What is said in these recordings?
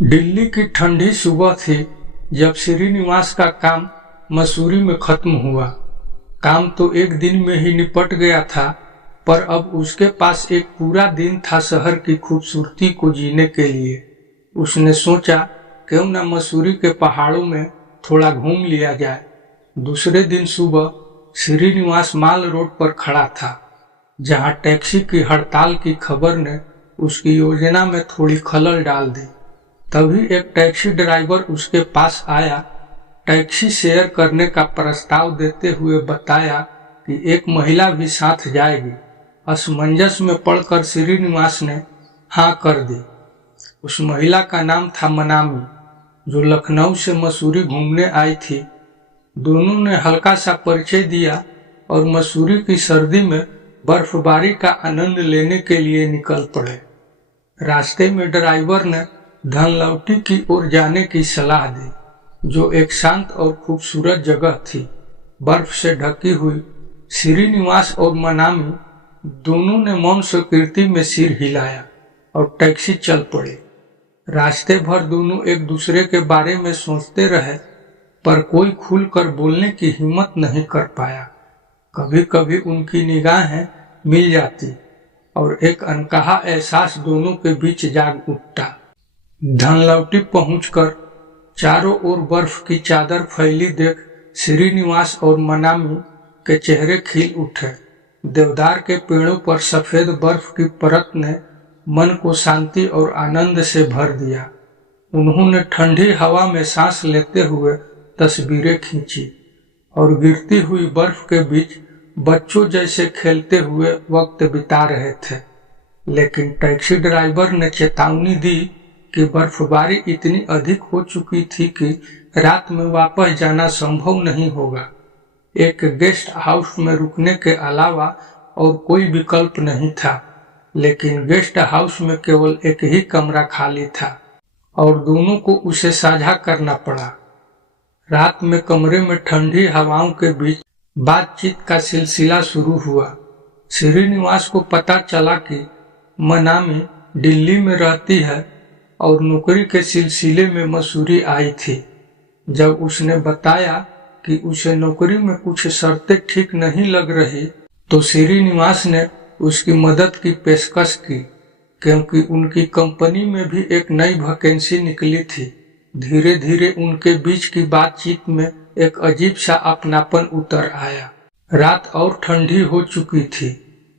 दिल्ली की ठंडी सुबह थी जब श्रीनिवास का काम मसूरी में खत्म हुआ। काम तो एक दिन में ही निपट गया था, पर अब उसके पास एक पूरा दिन था शहर की खूबसूरती को जीने के लिए। उसने सोचा क्यों न मसूरी के पहाड़ों में थोड़ा घूम लिया जाए। दूसरे दिन सुबह श्रीनिवास माल रोड पर खड़ा था, जहां टैक्सी की हड़ताल की खबर ने उसकी योजना में थोड़ी खलल डाल दी। तभी एक टैक्सी ड्राइवर उसके पास आया। टैक्सी शेयर करने का प्रस्ताव देते हुए बताया कि एक महिला भी साथ जाएगी। असमंजस में पड़कर श्रीनिवास ने हाँ कर दी। उस महिला का नाम था मनामी, जो लखनऊ से मसूरी घूमने आई थी। दोनों ने हल्का सा परिचय दिया और मसूरी की सर्दी में बर्फबारी का आनंद लेने के लिए निकल पड़े। रास्ते में ड्राइवर ने धनलौटी की ओर जाने की सलाह दी, जो एक शांत और खूबसूरत जगह थी, बर्फ से ढकी हुई। श्रीनिवास और मनामी दोनों ने मौन स्वीकृति में सिर हिलाया और टैक्सी चल पड़े। रास्ते भर दोनों एक दूसरे के बारे में सोचते रहे, पर कोई खुलकर बोलने की हिम्मत नहीं कर पाया। कभी कभी उनकी निगाहें मिल जाती और एक अनकहा एहसास दोनों के बीच जाग उठता। धनलौटी पहुंचकर चारों ओर बर्फ की चादर फैली देख श्रीनिवास और मनामी के चेहरे खिल उठे। देवदार के पेड़ों पर सफेद बर्फ की परत ने मन को शांति और आनंद से भर दिया। उन्होंने ठंडी हवा में सांस लेते हुए तस्वीरें खींची और गिरती हुई बर्फ के बीच बच्चों जैसे खेलते हुए वक्त बिता रहे थे। लेकिन टैक्सी ड्राइवर ने चेतावनी दी कि बर्फबारी इतनी अधिक हो चुकी थी कि रात में वापस जाना संभव नहीं होगा। एक गेस्ट हाउस में रुकने के अलावा और कोई विकल्प नहीं था, लेकिन गेस्ट हाउस में केवल एक ही कमरा खाली था और दोनों को उसे साझा करना पड़ा। रात में कमरे में ठंडी हवाओं के बीच बातचीत का सिलसिला शुरू हुआ। श्रीनिवास को पता चला कि मनामी दिल्ली में रहती है और नौकरी के सिलसिले में मसूरी आई थी। जब उसने बताया कि उसे नौकरी में कुछ शर्तें ठीक नहीं लग रही, तो श्रीनिवास ने उसकी मदद की पेशकश की, क्योंकि उनकी कंपनी में भी एक नई वैकेंसी निकली थी। धीरे धीरे उनके बीच की बातचीत में एक अजीब सा अपनापन उतर आया। रात और ठंडी हो चुकी थी,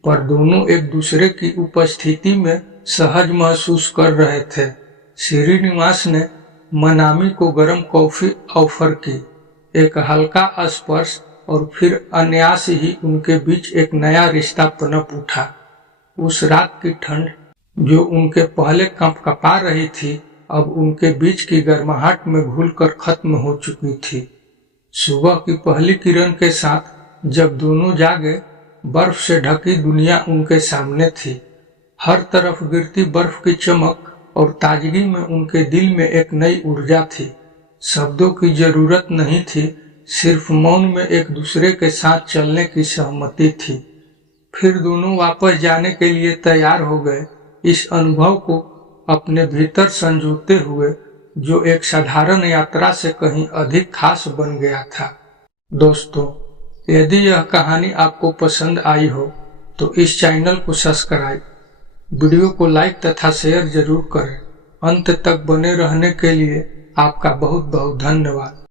पर दोनों एक दूसरे की उपस्थिति में सहज महसूस कर रहे थे। श्रीनिवास ने मनामी को गर्म कॉफी ऑफर की। एक हल्का स्पर्श और फिर अनायास ही उनके बीच एक नया रिश्ता पनप उठा। उस रात की ठंड, जो उनके पहले कंपकपा रही थी, अब उनके बीच की गर्माहट में घुलकर खत्म हो चुकी थी। सुबह की पहली किरण के साथ जब दोनों जागे, बर्फ से ढकी दुनिया उनके सामने थी। हर तरफ गिरती बर्फ की चमक और ताजगी में उनके दिल में एक नई ऊर्जा थी। शब्दों की जरूरत नहीं थी, सिर्फ मौन में एक दूसरे के साथ चलने की सहमति थी। फिर दोनों वापस जाने के लिए तैयार हो गए, इस अनुभव को अपने भीतर संजोते हुए, जो एक साधारण यात्रा से कहीं अधिक खास बन गया था। दोस्तों, यदि यह कहानी आपको पसंद आई हो तो इस चैनल को सब्सक्राइब, वीडियो को लाइक तथा शेयर जरूर करें। अंत तक बने रहने के लिए आपका बहुत बहुत धन्यवाद।